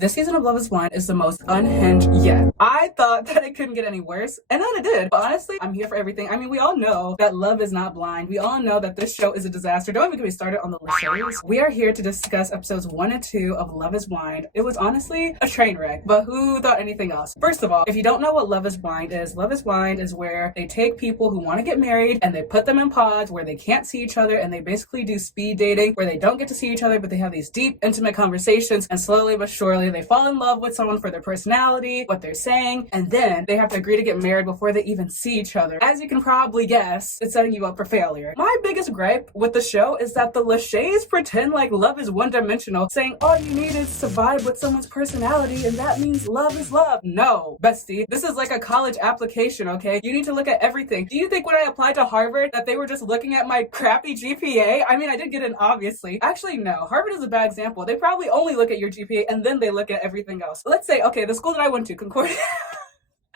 This season of Love is Blind is the most unhinged yet. I thought that it couldn't get any worse, and then it did. But honestly, I'm here for everything. I mean, we all know that love is not blind. We all know that this show is a disaster. Don't even get me started on the Lachey's. We are here to discuss episodes 1 and 2 of Love is Blind. It was honestly a train wreck, but who thought anything else? First of all, if you don't know what Love is Blind is where they take people who want to get married and they put them in pods where they can't see each other, and they basically do speed dating where they don't get to see each other, but they have these deep, intimate conversations, and slowly but surely they fall in love with someone for their personality, what they're saying, and then they have to agree to get married before they even see each other. As you can probably guess, it's setting you up for failure. My biggest gripe with the show is that the Lachey's pretend like love is one-dimensional, saying all you need is to vibe with someone's personality and that means love is love. No, bestie, this is like a college application, okay? You need to look at everything. Do you think when I applied to Harvard that they were just looking at my crappy GPA? I mean, I did get in, obviously. Actually, no. Harvard is a bad example. They probably only look at your GPA and then they look at everything else. Let's say, okay, the school that I went to, Concordia.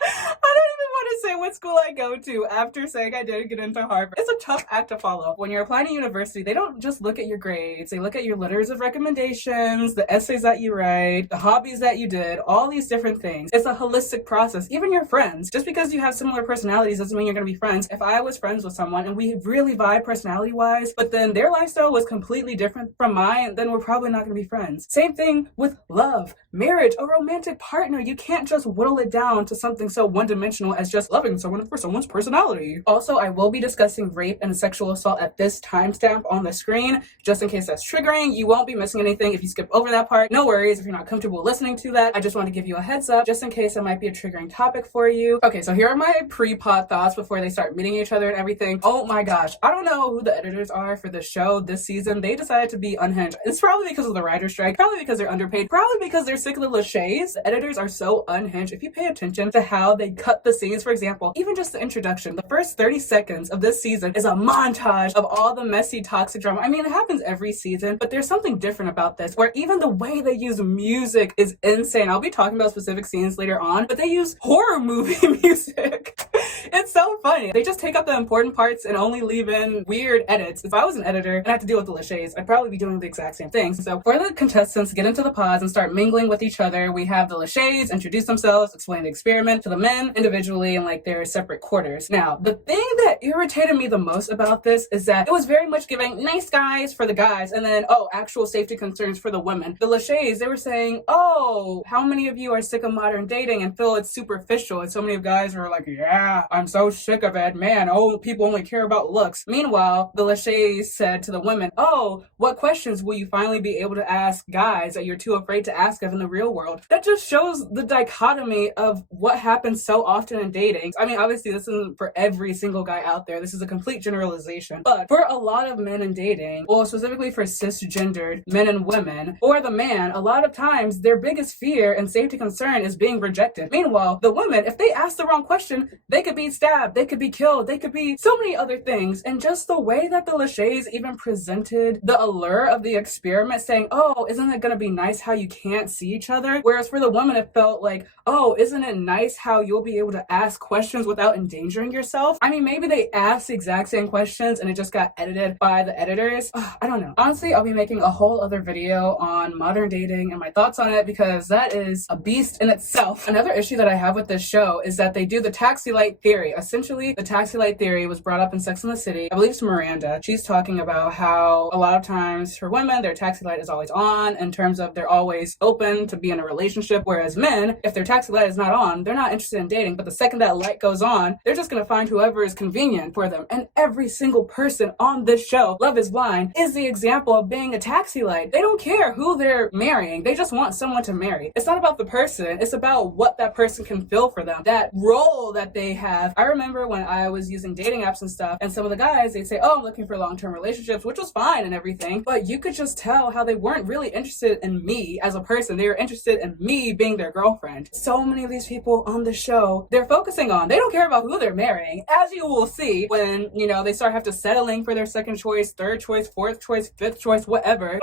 I don't even want to say what school I go to after saying I didn't get into Harvard. It's a tough act to follow. When you're applying to university, they don't just look at your grades. They look at your letters of recommendations, the essays that you write, the hobbies that you did, all these different things. It's a holistic process. Even your friends. Just because you have similar personalities doesn't mean you're going to be friends. If I was friends with someone and we really vibe personality-wise, but then their lifestyle was completely different from mine, then we're probably not going to be friends. Same thing with love, marriage, a romantic partner. You can't just whittle it down to something so one-dimensional as just loving someone for someone's personality. Also, I will be discussing rape and sexual assault at this timestamp on the screen, just in case that's triggering. You won't be missing anything if you skip over that part. No worries if you're not comfortable listening to that. I just want to give you a heads up, just in case it might be a triggering topic for you. Okay, so here are my pre-pod thoughts before they start meeting each other and everything. Oh my gosh, I don't know who the editors are for this show this season. They decided to be unhinged. It's probably because of the writer's strike, probably because they're underpaid, probably because they're sick of the Lachey's. The editors are so unhinged. If you pay attention to how they cut the scenes, for example, even just the introduction, the first 30 seconds of this season is a montage of all the messy toxic drama. I mean, it happens every season, but there's something different about this, where even the way they use music is insane. I'll be talking about specific scenes later on, but they use horror movie music. It's so funny. They just take out the important parts and only leave in weird edits. If I was an editor and I had to deal with the Lachey's, I'd probably be doing the exact same thing. So for the contestants get into the pods and start mingling with each other, we have the Lachey's introduce themselves, explain the experiment to the men individually in like their separate quarters. Now, the thing that irritated me the most about this is that it was very much giving nice guys for the guys and then, oh, actual safety concerns for the women. The Lachey's, they were saying, oh, how many of you are sick of modern dating and feel it's superficial? And so many of guys are like, yeah, I'm so sick of it, man. Oh, people only care about looks. Meanwhile, the Lachey's said to the women, oh, what questions will you finally be able to ask guys that you're too afraid to ask of in the real world? That just shows the dichotomy of what happens so often in dating. I mean, obviously this isn't for every single guy out there. This is a complete generalization. But for a lot of men in dating, well, specifically for cisgendered men and women, or the man, a lot of times their biggest fear and safety concern is being rejected. Meanwhile, the women, if they ask the wrong question, they could be stabbed, they could be killed, they could be so many other things. And just the way that the Lachey's even presented the allure of the experiment, saying, oh, isn't it gonna be nice how you can't see each other? Whereas for the woman, it felt like, oh, isn't it nice how you'll be able to ask questions without endangering yourself? I mean, maybe they asked the exact same questions and it just got edited by the editors. I don't know. Honestly, I'll be making a whole other video on modern dating and my thoughts on it because that is a beast in itself. Another issue that I have with this show is that they do the taxi light theory. Essentially, the taxi light theory was brought up in Sex and the City. I believe it's Miranda. She's talking about how a lot of times for women, their taxi light is always on in terms of they're always open to be in a relationship, whereas men, if their taxi light is not on, they're not interested in dating, but the second that light goes on, they're just gonna find whoever is convenient for them. And every single person on this show, Love is Blind, is the example of being a taxi light. They don't care who they're marrying. They just want someone to marry. It's not about the person. It's about what that person can fill for them. That role that they have. I remember when I was using dating apps and stuff, and some of the guys, they'd say, oh, I'm looking for long-term relationships, which was fine and everything, but you could just tell how they weren't really interested in me as a person. They were interested in me being their girlfriend. So many of these people on the show, they're focusing on, they don't care about who they're marrying, as you will see when, you know, they start have to settling for their second choice, third choice, fourth choice, fifth choice, whatever.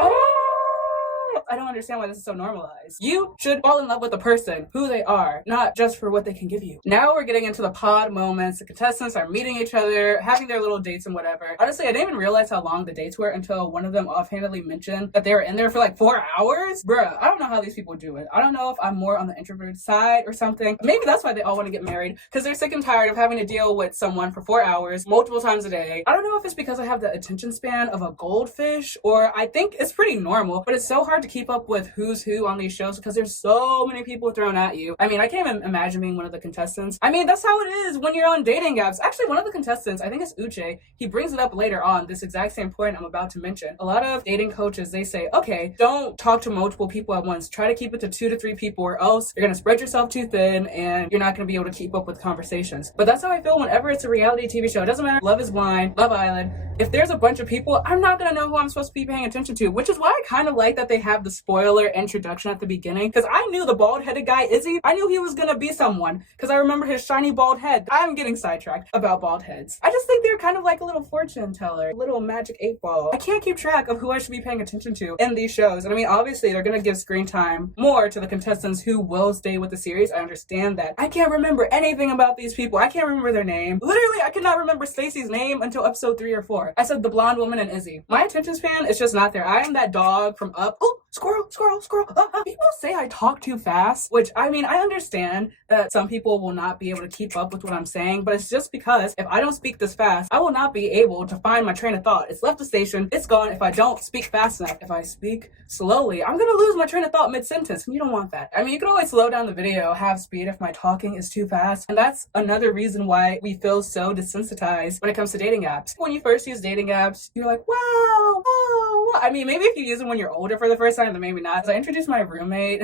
I don't understand why this is so normalized. You should fall in love with the person, who they are, not just for what they can give you. Now we're getting into the pod moments. The contestants are meeting each other, having their little dates and whatever. Honestly, I didn't even realize how long the dates were until one of them offhandedly mentioned that they were in there for like 4 hours. Bruh, I don't know how these people do it. I don't know if I'm more on the introverted side or something. Maybe that's why they all want to get married, because they're sick and tired of having to deal with someone for 4 hours, multiple times a day. I don't know if it's because I have the attention span of a goldfish, or I think it's pretty normal, but it's so hard to keep up with who's who on these shows because there's so many people thrown at you. I mean, I can't even imagine being one of the contestants. I mean, that's how it is when you're on dating apps. Actually, one of the contestants, I think it's Uche, he brings it up later on, this exact same point I'm about to mention. A lot of dating coaches, they say, okay, don't talk to multiple people at once. Try to keep it to 2 to 3 people, or else you're gonna spread yourself too thin and you're not gonna be able to keep up with conversations. But that's how I feel whenever it's a reality TV show. It doesn't matter. Love is Blind, Love Island. If there's a bunch of people, I'm not gonna know who I'm supposed to be paying attention to, which is why I kind of like that they have the spoiler introduction at the beginning, because I knew the bald-headed guy, Izzy, I knew he was gonna be someone, because I remember his shiny bald head. I'm getting sidetracked about bald heads. I just think they're kind of like a little fortune teller, a little magic 8-ball. I can't keep track of who I should be paying attention to in these shows. And I mean, obviously, they're gonna give screen time more to the contestants who will stay with the series. I understand that. I can't remember anything about these people. I can't remember their name. Literally, I cannot remember Stacey's name until episode 3 or 4. I said the blonde woman and Izzy. My attention span is just not there. I am that dog from Up. Oh, squirrel, squirrel, squirrel. People say I talk too fast, which, I mean, I understand that some people will not be able to keep up with what I'm saying, but it's just because if I don't speak this fast, I will not be able to find my train of thought. It's left the station, it's gone if I don't speak fast enough. If I speak slowly, I'm gonna lose my train of thought mid-sentence, and you don't want that. I mean, you can always slow down the video, have speed if my talking is too fast, and that's another reason why we feel so desensitized when it comes to dating apps. When you first use dating apps, you're like, wow, oh, wow. I mean, maybe if you use them when you're older for the first time, then maybe not. So I introduced my roommate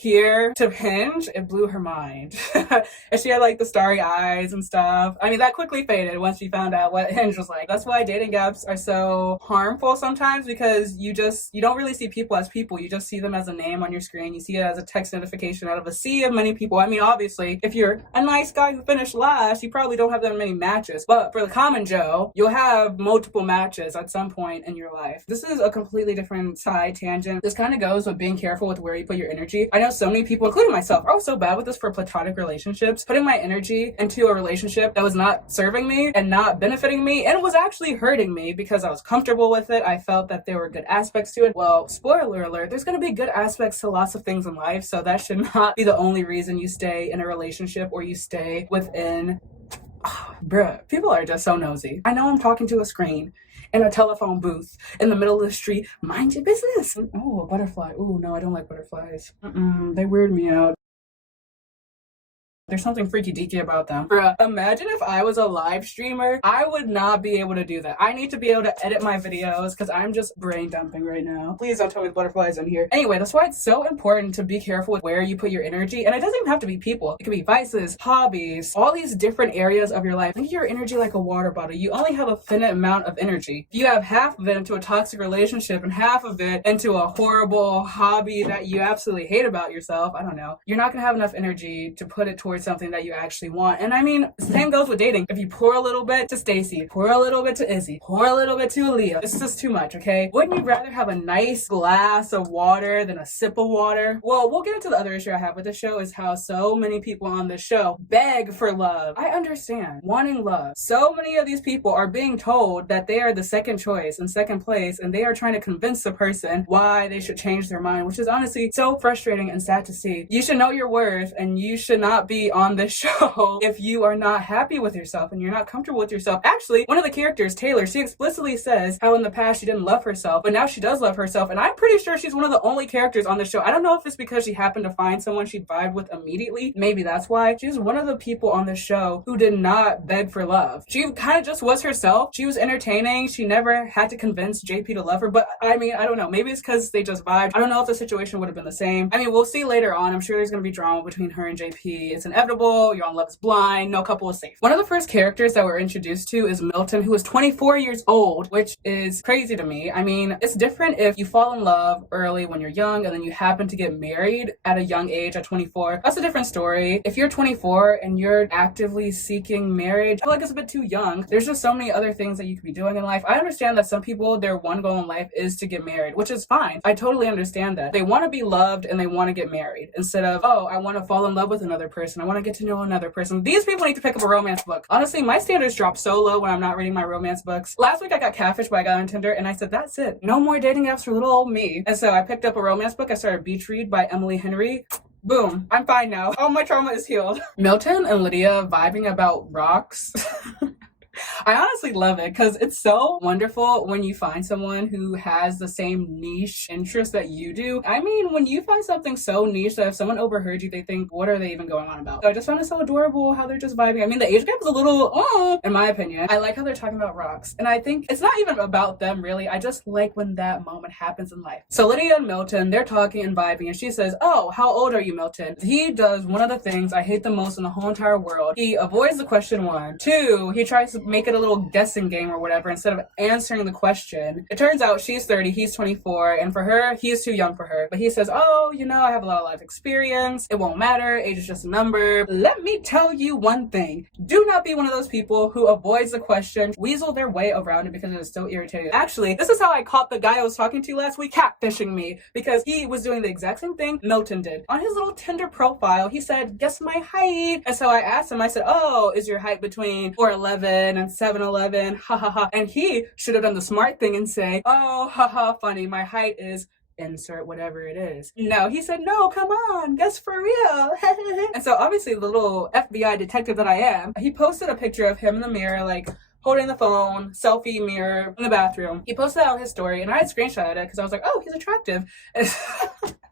here to Hinge. It blew her mind. And she had like the starry eyes and stuff. I mean, that quickly faded once she found out what Hinge was like. That's why dating apps are so harmful sometimes, because you don't really see people as people. You just see them as a name on your screen. You see it as a text notification out of a sea of many people. I mean, obviously, if you're a nice guy who finished last, you probably don't have that many matches. But for the common Joe, you'll have multiple matches at some point in your life. This is a completely different side tangent. This kind of goes with being careful with where you put your energy. I know so many people, including myself, are so bad with this for platonic relationships. Putting my energy into a relationship that was not serving me and not benefiting me and was actually hurting me because I was comfortable with it. I felt that there were good aspects to it. Well, spoiler alert, there's going to be good aspects to lots of things in life, so that should not be the only reason you stay in a relationship or you stay within. Bruh, people are just so nosy. I know I'm talking to a screen in a telephone booth in the middle of the street. Mind your business. Oh, a butterfly. Ooh, no, I don't like butterflies. They weird me out. There's something freaky deaky about them. Bruh, imagine if I was a live streamer. I would not be able to do that. I need to be able to edit my videos because I'm just brain dumping right now. Please don't tell me the butterflies in here. Anyway, that's why it's so important to be careful with where you put your energy. And it doesn't even have to be people. It could be vices, hobbies, all these different areas of your life. Think of your energy like a water bottle. You only have a finite amount of energy. If you have half of it into a toxic relationship and half of it into a horrible hobby that you absolutely hate about yourself, I don't know, you're not gonna have enough energy to put it towards something that you actually want. And I mean, same goes with dating. If you pour a little bit to Stacey, pour a little bit to Izzy, pour a little bit to Aaliyah, it's just too much, okay? Wouldn't you rather have a nice glass of water than a sip of water? Well, we'll get into the other issue I have with this show, is how so many people on this show beg for love. I understand wanting love. So many of these people are being told that they are the second choice and second place, and they are trying to convince the person why they should change their mind, which is honestly so frustrating and sad to see. You should know your worth, and you should not be on this show if you are not happy with yourself and you're not comfortable with yourself. Actually, one of the characters, Taylor, she explicitly says how in the past she didn't love herself, but now she does love herself, and I'm pretty sure she's one of the only characters on the show. I don't know if it's because she happened to find someone she vibed with immediately. Maybe that's why. She's one of the people on the show who did not beg for love. She kind of just was herself. She was entertaining. She never had to convince JP to love her, but I mean, I don't know. Maybe it's because they just vibed. I don't know if the situation would have been the same. I mean, we'll see later on. I'm sure there's going to be drama between her and JP. It's an inevitable, you're on Love is Blind, no couple is safe. One of the first characters that we're introduced to is Milton, who is 24 years old, which is crazy to me. I mean, it's different if you fall in love early when you're young and then you happen to get married at a young age at 24. That's a different story. If you're 24 and you're actively seeking marriage, I feel like it's a bit too young. There's just so many other things that you could be doing in life. I understand that some people, their one goal in life is to get married, which is fine. I totally understand that. They want to be loved and they want to get married instead of, oh, I want to fall in love with another person. I want to get to know another person. These people need to pick up a romance book. Honestly, my standards drop so low when I'm not reading my romance books. Last week I got catfished by a guy on Tinder and I said, that's it. No more dating apps for little old me. And so I picked up a romance book. I started Beach Read by Emily Henry. Boom, I'm fine now. All my trauma is healed. Milton and Lydia vibing about rocks. I honestly love it because it's so wonderful when you find someone who has the same niche interest that you do. I mean, when you find something so niche that if someone overheard you, they think, what are they even going on about? So I just found it so adorable how they're just vibing. I mean, the age gap is a little, in my opinion. I like how they're talking about rocks. And I think it's not even about them, really. I just like when that moment happens in life. So Lydia and Milton, they're talking and vibing, and she says, oh, how old are you, Milton? He does one of the things I hate the most in the whole entire world. He avoids the question 1. 2, he tries to make it a little guessing game or whatever instead of answering the question. It turns out she's 30, he's 24, and for her, he's too young for her. But he says, oh, you know, I have a lot of life experience. It won't matter. Age is just a number. Let me tell you one thing. Do not be one of those people who avoids the question, weasel their way around it because it is so irritating. Actually, this is how I caught the guy I was talking to last week catfishing me because he was doing the exact same thing Milton did. On his little Tinder profile, he said, guess my height. And so I asked him, I said, oh, is your height between 4'11" and 7'11", ha ha ha. And he should have done the smart thing and say, oh, ha ha, funny, my height is insert whatever it is. No, he said, no, come on, guess for real. And so obviously the little FBI detective that I am, he posted a picture of him in the mirror, like holding the phone, selfie mirror in the bathroom. He posted out his story and I had screenshotted it because I was like, oh, he's attractive.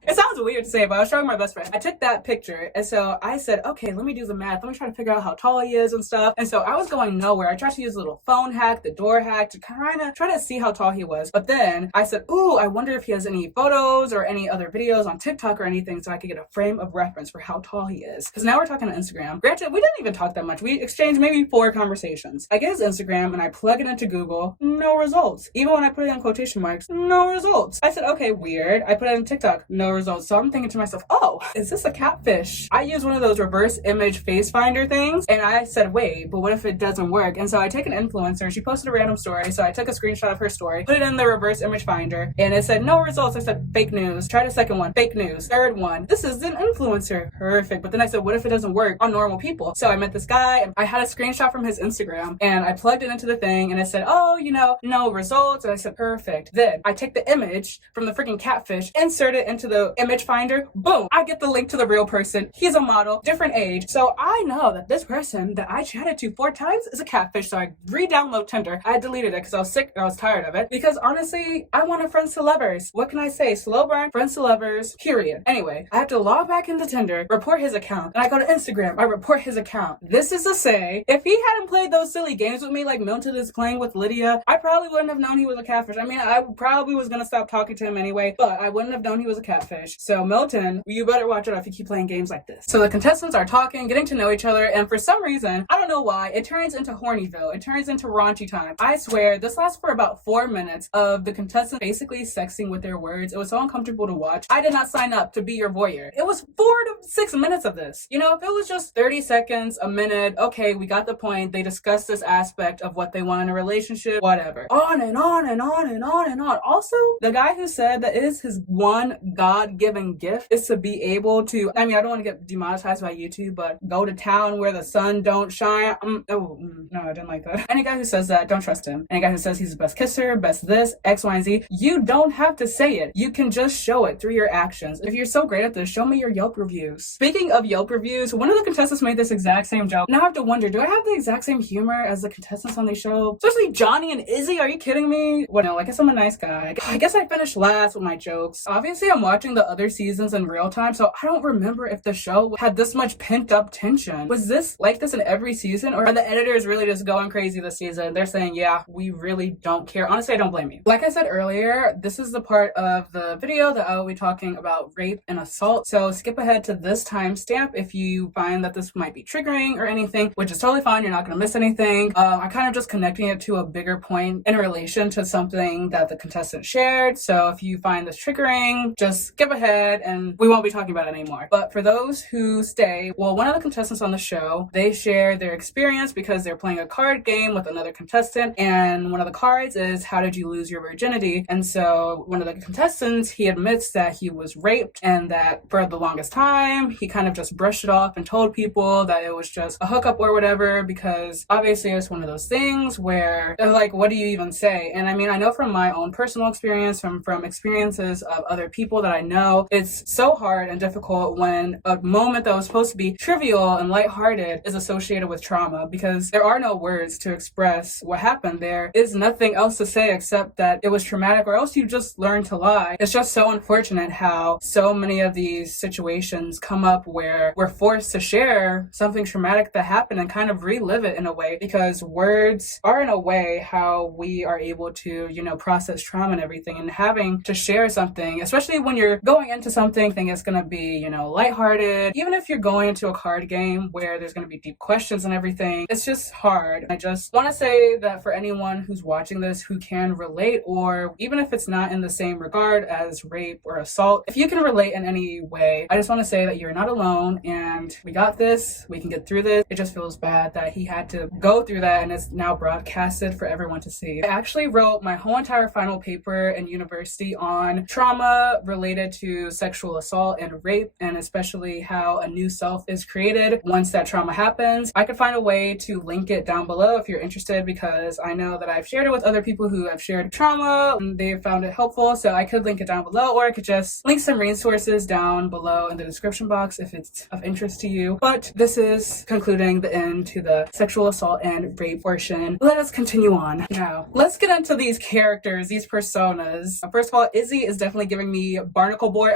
It sounds weird to say, but I was showing my best friend. I took that picture, and so I said, okay, let me do the math. Let me try to figure out how tall he is and stuff. And so I was going nowhere. I tried to use a little phone hack, the door hack, to kind of try to see how tall he was. But then I said, ooh, I wonder if he has any photos or any other videos on TikTok or anything so I could get a frame of reference for how tall he is. Because now we're talking on Instagram. Granted, we didn't even talk that much. We exchanged maybe 4 conversations. I get his Instagram, and I plug it into Google. No results. Even when I put it in quotation marks, no results. I said, okay, weird. I put it in TikTok, no results. So I'm thinking to myself, oh, is this a catfish? I use one of those reverse image face finder things, and I said, wait, but what if it doesn't work? And so I take an influencer, she posted a random story, so I took a screenshot of her story, put it in the reverse image finder, and it said no results. I said, fake news. Tried a second one, fake news. Third one, this is an influencer. Perfect. But then I said, what if it doesn't work on normal people? So I met this guy, and I had a screenshot from his Instagram, and I plugged it into the thing, and it said, oh, you know, no results. And I said, perfect. Then I take the image from the freaking catfish, insert it into the image finder, boom, I get the link to the real person. He's a model, different age. So I know that this person that I chatted to 4 times is a catfish. So I re-download Tinder. I deleted it because I was sick and I was tired of it. Because honestly, I want a friends to lovers. What can I say? Slow burn, friends to lovers, period. Anyway, I have to log back into Tinder, report his account, and I go to Instagram, I report his account. This is to say, if he hadn't played those silly games with me like Milton is playing with Lydia, I probably wouldn't have known he was a catfish. I mean, I probably was gonna stop talking to him anyway, but I wouldn't have known he was a catfish. So Milton, you better watch it if you keep playing games like this. So the contestants are talking, getting to know each other, and for some reason, I don't know why, it turns into Hornyville. It turns into raunchy time. I swear, this lasts for about 4 minutes of the contestants basically sexing with their words. It was so uncomfortable to watch. I did not sign up to be your voyeur. It was 4 to 6 minutes of this. You know, if it was just 30 seconds, a minute, okay, we got the point. They discussed this aspect of what they want in a relationship, whatever. On and on and on and on and on. Also, the guy who said that it is his one God-given gift is to be able to, I mean, I don't want to get demonetized by YouTube, but go to town where the sun don't shine. No, I didn't like that. Any guy who says that, don't trust him. Any guy who says he's the best kisser, best this, X, Y, and Z, you don't have to say it. You can just show it through your actions. If you're so great at this, show me your Yelp reviews. Speaking of Yelp reviews, one of the contestants made this exact same joke. Now I have to wonder, do I have the exact same humor as the contestants on the show? Especially Johnny and Izzy, are you kidding me? Well, no, I guess I'm a nice guy. I guess I finished last with my jokes. Obviously, I'm watching the other seasons in real time, so I don't remember if the show had this much pent up tension. Was this like this in every season, or are the editors really just going crazy this season? They're saying, yeah, we really don't care. Honestly, I don't blame you. Like I said earlier, this is the part of the video that I will be talking about rape and assault, so skip ahead to this timestamp if you find that this might be triggering or anything, which is totally fine. You're not going to miss anything. I'm kind of just connecting it to a bigger point in relation to something that the contestant shared. So if you find this triggering, just skip ahead and we won't be talking about it anymore. But for those who stay, well, one of the contestants on the show, they share their experience because they're playing a card game with another contestant, and one of the cards is how did you lose your virginity? And so one of the contestants, he admits that he was raped and that for the longest time he kind of just brushed it off and told people that it was just a hookup or whatever, because obviously it's one of those things where they're like, what do you even say? And I mean, I know from my own personal experience, from experiences of other people that I know, it's so hard and difficult when a moment that was supposed to be trivial and lighthearted is associated with trauma, because there are no words to express what happened. There is nothing else to say except that it was traumatic, or else you just learn to lie. It's just so unfortunate how so many of these situations come up where we're forced to share something traumatic that happened and kind of relive it in a way, because words are in a way how we are able to, process trauma and everything. And having to share something, especially when you're going into something thinking it's going to be, lighthearted, even if you're going into a card game where there's going to be deep questions and everything, it's just hard. I just want to say that for anyone who's watching this who can relate, or even if it's not in the same regard as rape or assault, if you can relate in any way, I just want to say that you're not alone and we got this, we can get through this. It just feels bad that he had to go through that and it's now broadcasted for everyone to see. I actually wrote my whole entire final paper in university on trauma related to sexual assault and rape, and especially how a new self is created once that trauma happens. I could find a way to link it down below if you're interested, because I know that I've shared it with other people who have shared trauma and they've found it helpful. So I could link it down below, or I could just link some resources down below in the description box if it's of interest to you. But this is concluding the end to the sexual assault and rape portion. Let us continue on. Now, let's get into these characters, these personas. First of all, Izzy is definitely giving me Barnacle Boy.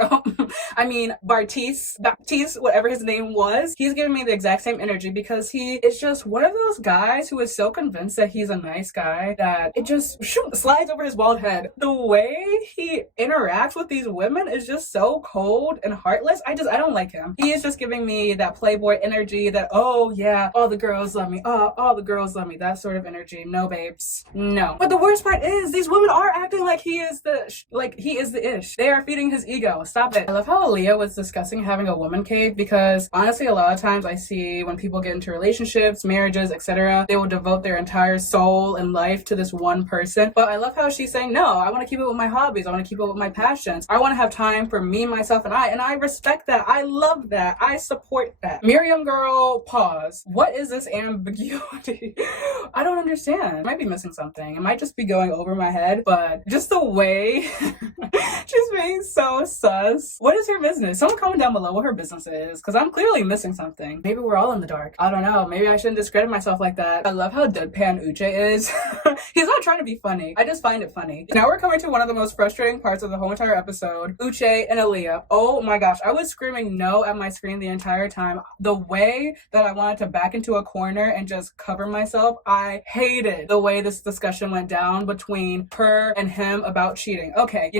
I mean, Baptiste, whatever his name was. He's giving me the exact same energy, because he is just one of those guys who is so convinced that he's a nice guy that it just slides over his bald head. The way he interacts with these women is just so cold and heartless. I don't like him. He is just giving me that playboy energy that, oh yeah, all the girls love me. All the girls love me. That sort of energy. No, babes. No. But the worst part is these women are acting like he is the ish. They are feeding his ego. Stop it. I love how Aaliyah was discussing having a woman cave, because honestly, a lot of times I see when people get into relationships, marriages, etc., they will devote their entire soul and life to this one person. But I love how she's saying, no, I want to keep it with my hobbies. I want to keep it with my passions. I want to have time for me, myself, and I respect that. I love that. I support that. Miriam girl, pause. What is this ambiguity? I don't understand. I might be missing something. It might just be going over my head, but just the way she's being so sus. What is her business? Someone comment down below what her business is, because I'm clearly missing something. Maybe we're all in the dark. I don't know. Maybe I shouldn't discredit myself like that. I love how deadpan Uche is. He's not trying to be funny. I just find it funny. Now we're coming to one of the most frustrating parts of the whole entire episode. Uche and Aaliyah. Oh my gosh. I was screaming no at my screen the entire time. The way that I wanted to back into a corner and just cover myself, I hated the way this discussion went down between her and him about cheating. Okay,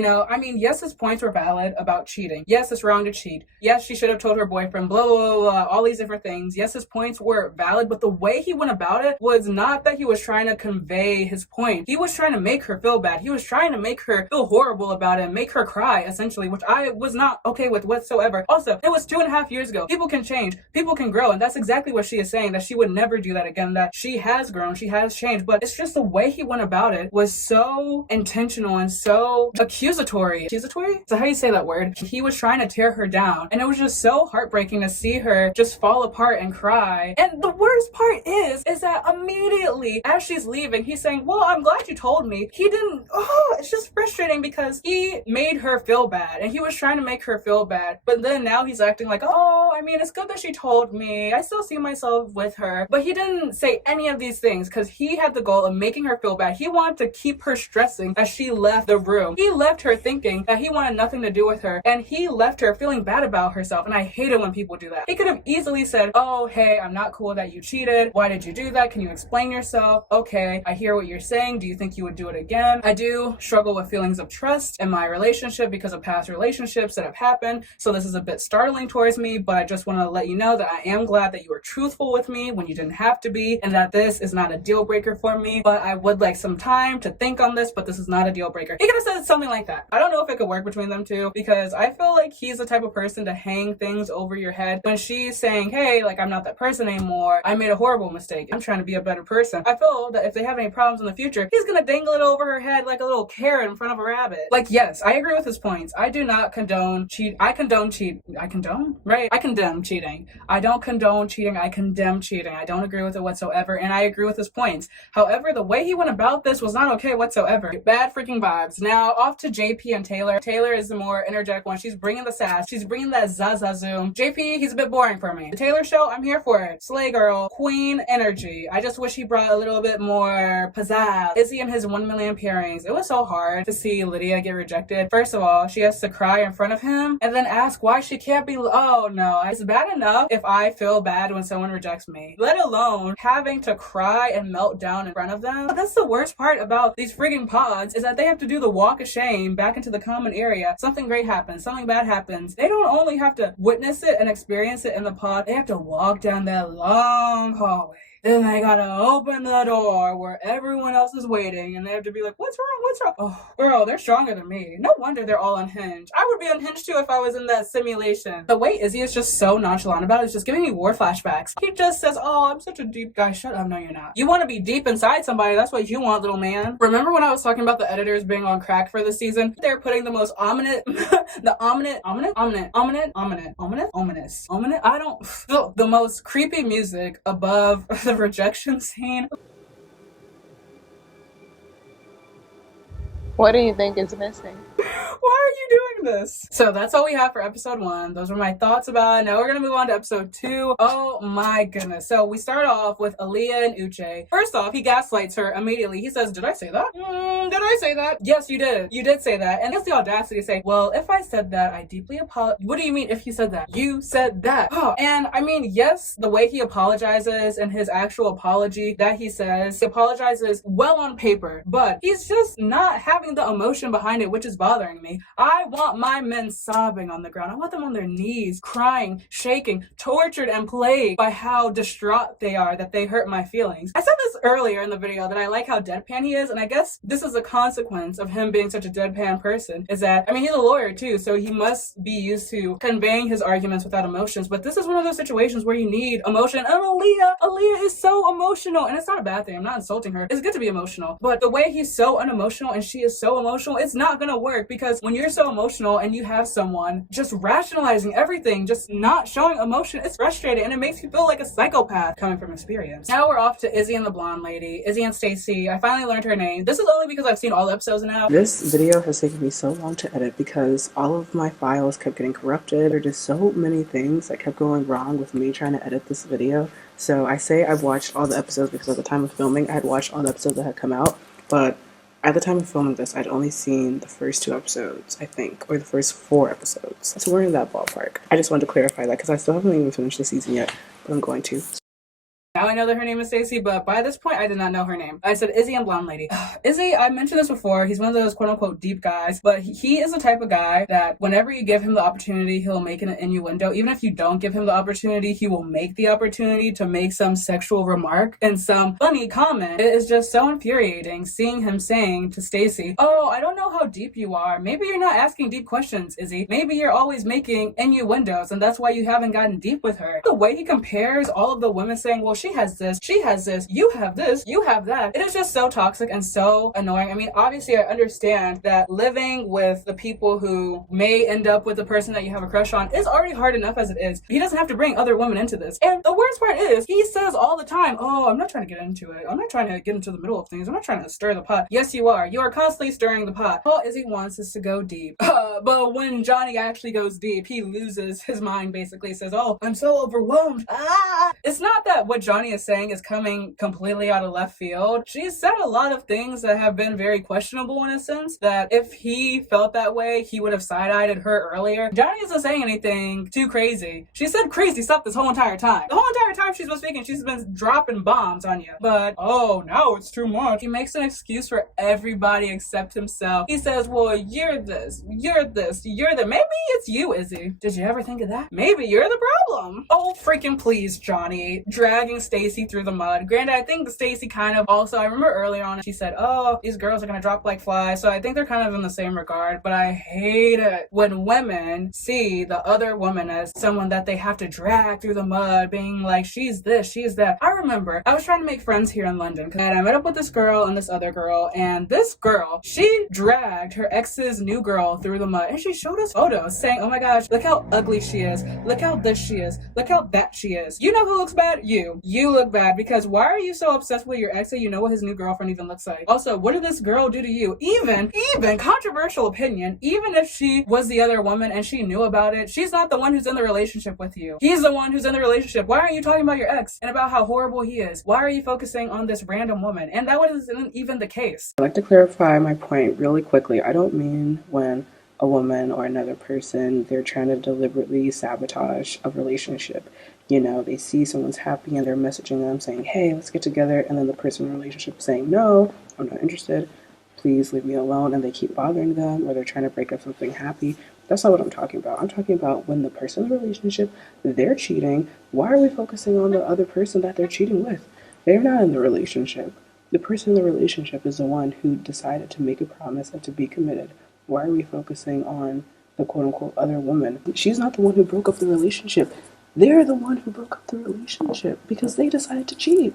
yes, his points were valid about cheating. Yes, it's wrong to cheat. Yes, she should have told her boyfriend, blah, blah, blah, all these different things. Yes, his points were valid, but the way he went about it was not that he was trying to convey his point. He was trying to make her feel bad. He was trying to make her feel horrible about it and make her cry, essentially, which I was not okay with whatsoever. Also, it was 2.5 years ago. People can change. People can grow. And that's exactly what she is saying, that she would never do that again, that she has grown. She has changed. But it's just the way he went about it was so intentional and so accusatory. Accusatory? Is that how you say that word? He was trying to tear her down. And it was just so heartbreaking to see her just fall apart and cry. And the worst part is that immediately as she's leaving, he's saying, well, I'm glad you told me. He didn't. Oh, it's just frustrating because he made her feel bad and he was trying to make her feel bad. But then now he's acting like, oh, I mean, it's good that she told me. I still see myself with her. But he didn't say any of these things because he had the goal of making her feel bad. He wanted to keep her stressing as she left the room. He left her thinking that he wanted nothing to do with her, and he left her feeling bad about herself. And I hate it when people do that. He could have easily said, oh, hey, I'm not cool that you cheated. Why did you do that? Can you explain yourself? Okay, I hear what you're saying. Do you think you would do it again? I do struggle with feelings of trust in my relationship because of past relationships that have happened. So this is a bit startling towards me, but I just want to let you know that I am glad that you were truthful with me when you didn't have to be, and that this is not a deal breaker for me, but I would like some time to think on this, but this is not a deal breaker. He could have said something like that. I don't know if it could work between them two, because I feel like he's the type of person to hang things over your head when she's saying, hey, like, I'm not that person anymore. I made a horrible mistake. I'm trying to be a better person. I feel that if they have any problems in the future, he's gonna dangle it over her head like a little carrot in front of a rabbit. Like, yes, I agree with his points. I do not condone cheat. I condone cheat. I condone? Right? I condemn cheating. I don't condone cheating. I condemn cheating. I don't agree with it whatsoever, and I agree with his points. However, the way he went about this was not okay whatsoever. Bad freaking vibes. Now, off to JP and Taylor. Taylor is the more energetic one. She's bringing the sass. She's bringing that zazazoom. JP, he's a bit boring for me. The Taylor show, I'm here for it. Slay girl. Queen energy. I just wish he brought a little bit more pizzazz. Izzy and his 1 million pairings. It was so hard to see Lydia get rejected. First of all, she has to cry in front of him and then ask why she can't be. Oh no, it's bad enough if I feel bad when someone rejects me, let alone having to cry and melt down in front of them. But that's the worst part about these frigging pods, is that they have to do the walk of shame back into the common area. Something great happens, something bad happens. They don't only have to witness it and experience it in the pod, they have to walk down that long hallway. Then they gotta open the door where everyone else is waiting, and they have to be like, what's wrong? What's wrong? Oh, girl, they're stronger than me. No wonder they're all unhinged. I would be unhinged too if I was in that simulation. The way Izzy is just so nonchalant about it is just giving me war flashbacks. He just says, oh, I'm such a deep guy. Shut up. No, you're not. You want to be deep inside somebody. That's what you want, little man. Remember when I was talking about the editors being on crack for this season? They're putting the most ominous, the most creepy music above the rejection scene. What do you think is missing? Why are you doing this? So that's all we have for episode 1. Those were my thoughts about it. Now we're gonna move on to episode 2. Oh my goodness. So we start off with Aaliyah and Uche. First off, he gaslights her immediately. He says, did I say that? Did I say that? Yes, you did. You did say that. And he has the audacity to say, well, if I said that, I deeply apologize. What do you mean if you said that? You said that. Oh, and I mean, yes, the way he apologizes and his actual apology that he says, he apologizes well on paper, but he's just not having the emotion behind it, which is bothering me. I want my men sobbing on the ground. I want them on their knees, crying, shaking, tortured and plagued by how distraught they are that they hurt my feelings. I said this earlier in the video that I like how deadpan he is, and I guess this is a consequence of him being such a deadpan person, is that, I mean, he's a lawyer too, so he must be used to conveying his arguments without emotions, but this is one of those situations where you need emotion, and Aaliyah is so emotional, and it's not a bad thing, I'm not insulting her, it's good to be emotional, but the way he's so unemotional and she is so emotional, it's not gonna work, because when you're so emotional and you have someone just rationalizing everything, just not showing emotion, it's frustrating and it makes you feel like a psychopath coming from experience. Now we're off to Izzy and the blonde lady, Izzy and Stacy. I finally learned her name. This is only because I've seen all the episodes now. This video has taken me so long to edit because all of my files kept getting corrupted. There are just so many things that kept going wrong with me trying to edit this video. So I say I've watched all the episodes because at the time of filming I had watched all the episodes that had come out, but at the time of filming this, I'd only seen the first 2 episodes, I think, or the first 4 episodes. So we're in that ballpark. I just wanted to clarify that because I still haven't even finished the season yet, but I'm going to. Now I know that her name is Stacy, but by this point, I did not know her name. I said Izzy and blonde lady. Izzy, I mentioned this before, he's one of those quote-unquote deep guys, but he is the type of guy that whenever you give him the opportunity, he'll make an innuendo. Even if you don't give him the opportunity, he will make the opportunity to make some sexual remark and some funny comment. It is just so infuriating seeing him saying to Stacy, oh, I don't know how deep you are. Maybe you're not asking deep questions, Izzy. Maybe you're always making innuendos, and that's why you haven't gotten deep with her. The way he compares all of the women saying, well, she has this, you have this, you have that. It is just so toxic and so annoying. I mean, obviously I understand that living with the people who may end up with the person that you have a crush on is already hard enough as it is. He doesn't have to bring other women into this. And the worst part is, he says all the time, oh, I'm not trying to get into it. I'm not trying to get into the middle of things. I'm not trying to stir the pot. Yes, you are. You are constantly stirring the pot. All Izzy wants is to go deep. But when Johnny actually goes deep, he loses his mind, basically says, oh, I'm so overwhelmed. it's not that what Johnny is saying is coming completely out of left field. She said a lot of things that have been very questionable in a sense, that if he felt that way, he would have side-eyed her earlier. Johnny isn't saying anything too crazy. She said crazy stuff this whole entire time. The whole entire time she's been speaking, she's been dropping bombs on you. But, oh, now it's too much. He makes an excuse for everybody except himself. He says, well, you're this, you're this, you're that. Maybe it's you, Izzy. Did you ever think of that? Maybe you're the problem. Oh, freaking please, Johnny. Dragging Stacey through the mud. Granted, I think Stacey kind of also, I remember earlier on, she said, oh, these girls are gonna drop like flies. So I think they're kind of in the same regard, but I hate it when women see the other woman as someone that they have to drag through the mud, being like, she's this, she's that. I remember I was trying to make friends here in London, and I met up with this girl and this other girl, and this girl, she dragged her ex's new girl through the mud, and she showed us photos saying, oh my gosh, look how ugly she is, look how this she is, look how that she is. You know who looks bad? You look bad, because why are you so obsessed with your ex that you know what his new girlfriend even looks like? Also, what did this girl do to you? Even controversial opinion, even if she was the other woman and she knew about it, she's not the one who's in the relationship with you. He's the one who's in the relationship. Why aren't you talking about your ex and about how horrible he is? Why are you focusing on this random woman? And that wasn't even the case. I'd like to clarify my point really quickly. I don't mean when a woman or another person, they're trying to deliberately sabotage a relationship. You know, they see someone's happy and they're messaging them saying, hey, let's get together. And then the person in the relationship is saying, no, I'm not interested. Please leave me alone. And they keep bothering them, or they're trying to break up something happy. That's not what I'm talking about. I'm talking about when the person in the relationship, they're cheating. Why are we focusing on the other person that they're cheating with? They're not in the relationship. The person in the relationship is the one who decided to make a promise and to be committed. Why are we focusing on the quote-unquote other woman? She's not the one who broke up the relationship. They're the one who broke up the relationship because they decided to cheat.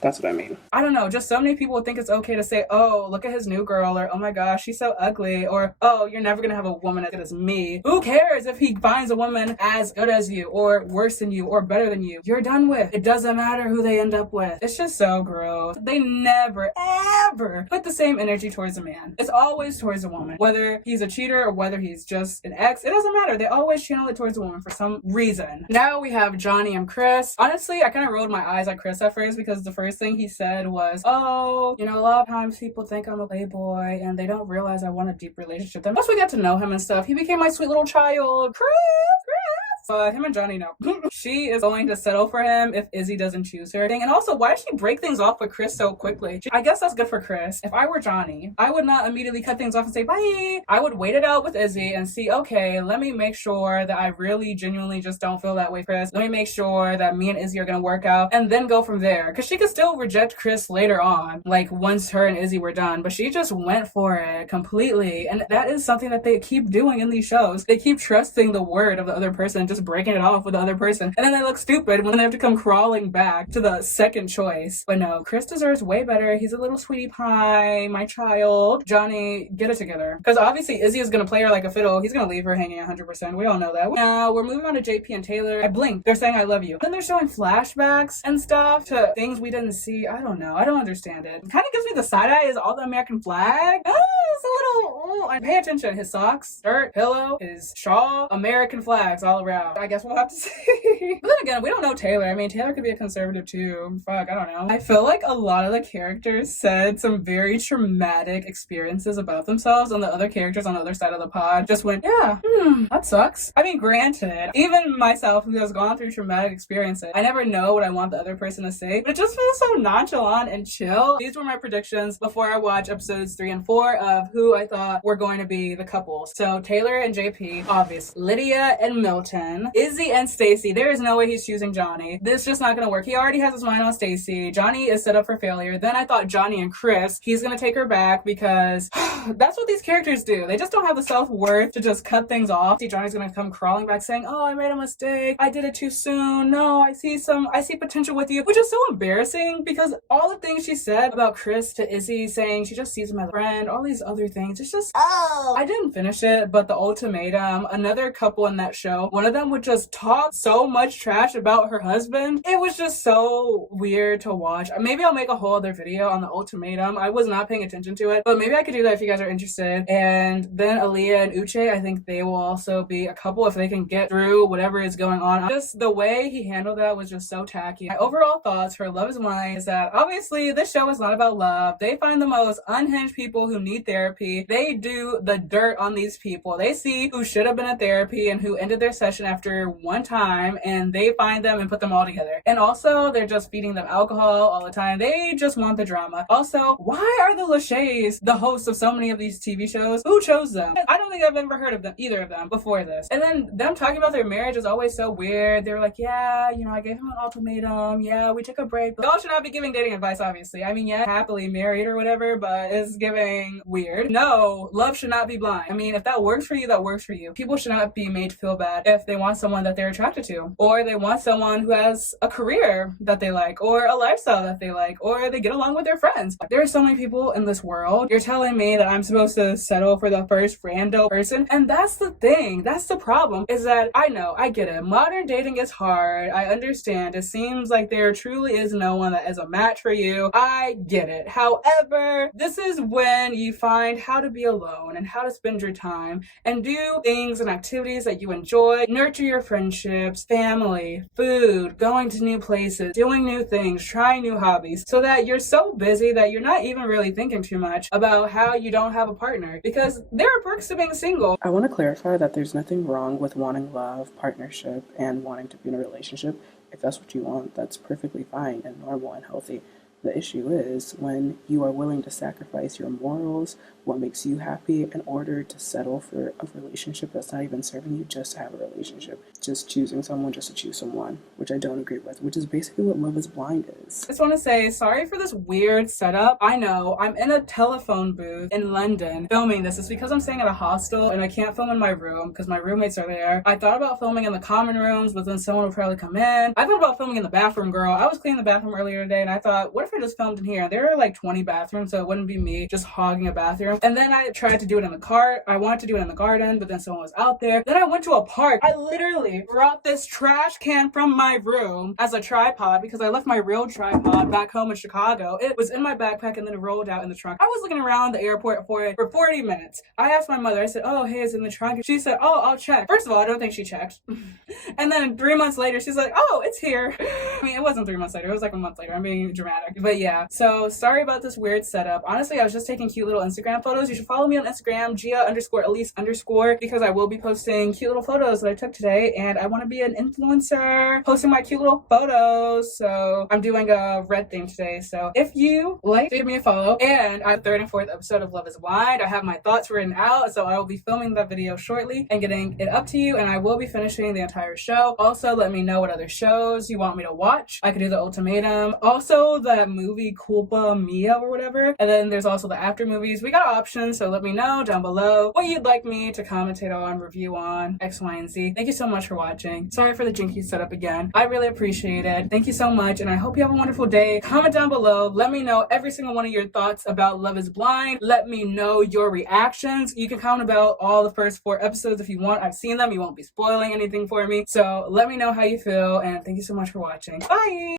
That's what I mean. I don't know, just so many people think it's okay to say, oh, look at his new girl, or oh my gosh, she's so ugly, or oh, you're never gonna have a woman as good as me. Who cares if he finds a woman as good as you, or worse than you, or better than you? You're done with. It doesn't matter who they end up with. It's just so gross. They never, ever put the same energy towards a man. It's always towards a woman. Whether he's a cheater or whether he's just an ex, it doesn't matter. They always channel it towards a woman for some reason. Now we have Johnny and Chris. Honestly, I kind of rolled my eyes at Chris at first because the first thing he said was, oh, you know, a lot of times people think I'm a playboy and they don't realize I want a deep relationship. Then once we got to know him and stuff, he became my sweet little child. Chris. Him and Johnny know. She is going to settle for him if Izzy doesn't choose her. And also, why did she break things off with Chris so quickly? I guess that's good for Chris. If I were Johnny, I would not immediately cut things off and say bye. I would wait it out with Izzy and see, okay, let me make sure that I really genuinely just don't feel that way, Chris. Let me make sure that me and Izzy are gonna work out, and then go from there. Because she could still reject Chris later on, like once her and Izzy were done, but she just went for it completely. And that is something that they keep doing in these shows. They keep trusting the word of the other person, just breaking it off with the other person, and then they look stupid when they have to come crawling back to the second choice. But no, Chris deserves way better. He's a little sweetie pie, my child. Johnny, get it together. Because obviously Izzy is gonna play her like a fiddle. He's gonna leave her hanging 100%. We all know that. Now we're moving on to JP and Taylor. I blinked. They're saying I love you. Then they're showing flashbacks and stuff to things we didn't see. I don't know. I don't understand it. It kind of gives me the side eye. Is all the American flag? It's a little. I pay attention. His socks, shirt, pillow, his shawl, American flags all around. I guess we'll have to see. But then again, we don't know Taylor. I mean, Taylor could be a conservative too. Fuck, I don't know. I feel like a lot of the characters said some very traumatic experiences about themselves, and the other characters on the other side of the pod just went, yeah, that sucks. I mean, granted, even myself who has gone through traumatic experiences, I never know what I want the other person to say, but it just feels so nonchalant and chill. These were my predictions before I watched episodes 3 and 4 of who I thought were going to be the couples. So Taylor and JP, obvious. Lydia and Milton. Izzy and Stacey. There is no way he's choosing Johnny. This just not gonna work. He already has his mind on Stacey. Johnny is set up for failure. Then I thought Johnny and Chris, he's gonna take her back because that's what these characters do. They just don't have the self-worth to just cut things off. See, Johnny's gonna come crawling back saying, oh, I made a mistake. I did it too soon. No, I see potential with you, which is so embarrassing because all the things she said about Chris to Izzy, saying she just sees him as a friend, all these other things, it's just, I didn't finish it, but the ultimatum, another couple in that show, one of them ultimatum would just talk so much trash about her husband. It was just so weird to watch. Maybe I'll make a whole other video on the ultimatum. I was not paying attention to it, but maybe I could do that if you guys are interested. And then Aaliyah and Uche, I think they will also be a couple if they can get through whatever is going on. Just the way he handled that was just so tacky. My overall thoughts for Love is Blind is that obviously this show is not about love. They find the most unhinged people who need therapy. They do the dirt on these people. They see who should have been in therapy and who ended their session after one time, and they find them and put them all together. And also, they're just feeding them alcohol all the time. They just want the drama. Also, why are the Lachey's the hosts of so many of these TV shows? Who chose them? I don't think I've ever heard of them, either of them, before this. And then them talking about their marriage is always so weird. They were like, yeah, you know, I gave him an ultimatum. Yeah, we took a break. Y'all should not be giving dating advice, obviously. I mean, yeah, happily married or whatever, but it's giving weird. No, love should not be blind. I mean, if that works for you, that works for you. People should not be made to feel bad if they want someone that they're attracted to, or they want someone who has a career that they like, or a lifestyle that they like, or they get along with their friends. There are so many people in this world. You're telling me that I'm supposed to settle for the first rando person? And that's the thing. That's the problem, is that I know, I get it. Modern dating is hard. I understand. It seems like there truly is no one that is a match for you. I get it. However, this is when you find how to be alone and how to spend your time and do things and activities that you enjoy, nurture your friendships, family, food, going to new places, doing new things, trying new hobbies, so that you're so busy that you're not even really thinking too much about how you don't have a partner, because there are perks to being single. I want to clarify that there's nothing wrong with wanting love, partnership, and wanting to be in a relationship. If that's what you want, that's perfectly fine and normal and healthy. The issue is when you are willing to sacrifice your morals, what makes you happy, in order to settle for a relationship that's not even serving you, just to have a relationship. Just choosing someone just to choose someone, which I don't agree with, which is basically what Love is Blind is. I just want to say sorry for this weird setup. I know I'm in a telephone booth in London filming this. It's because I'm staying at a hostel and I can't film in my room because my roommates are there. I thought about filming in the common rooms, but then someone would probably come in. I thought about filming in the bathroom, girl. I was cleaning the bathroom earlier today and I thought, what if I just filmed in here? There are like 20 bathrooms, so it wouldn't be me just hogging a bathroom. And then I tried to do it in the cart. I wanted to do it in the garden, but then someone was out there. Then I went to a park. I literally brought this trash can from my room as a tripod because I left my real tripod back home in Chicago. It was in my backpack and then it rolled out in the trunk. I was looking around the airport for it for 40 minutes. I asked my mother, I said, oh, hey, it's in the trunk. She said, oh, I'll check. First of all, I don't think she checked. And then 3 months later, she's like, oh, it's here. I mean, it wasn't 3 months later. It was like a month later. I'm being dramatic. But yeah, so sorry about this weird setup. Honestly, I was just taking cute little Instagram photos. You should follow me on Instagram, Gia_Elise_, because I will be posting cute little photos that I took today, and I want to be an influencer posting my cute little photos. So I'm doing a red theme today. So if you like, give me a follow. And our third and fourth episode of Love is Blind, I have my thoughts written out, so I will be filming that video shortly and getting it up to you, and I will be finishing the entire show. Also, let me know what other shows you want me to watch. I could do The Ultimatum. Also, that movie Culpa Mia or whatever. And then there's also the after movies. We got options, so let me know down below what you'd like me to commentate on, review on, X, Y, and Z. Thank you so much for watching. Sorry for the jinky setup again. I really appreciate it. Thank you so much, and I hope you have a wonderful day. Comment down below. Let me know every single one of your thoughts about Love is Blind. Let me know your reactions. You can comment about all the first 4 episodes if you want. I've seen them. You won't be spoiling anything for me. So let me know how you feel, and thank you so much for watching. Bye!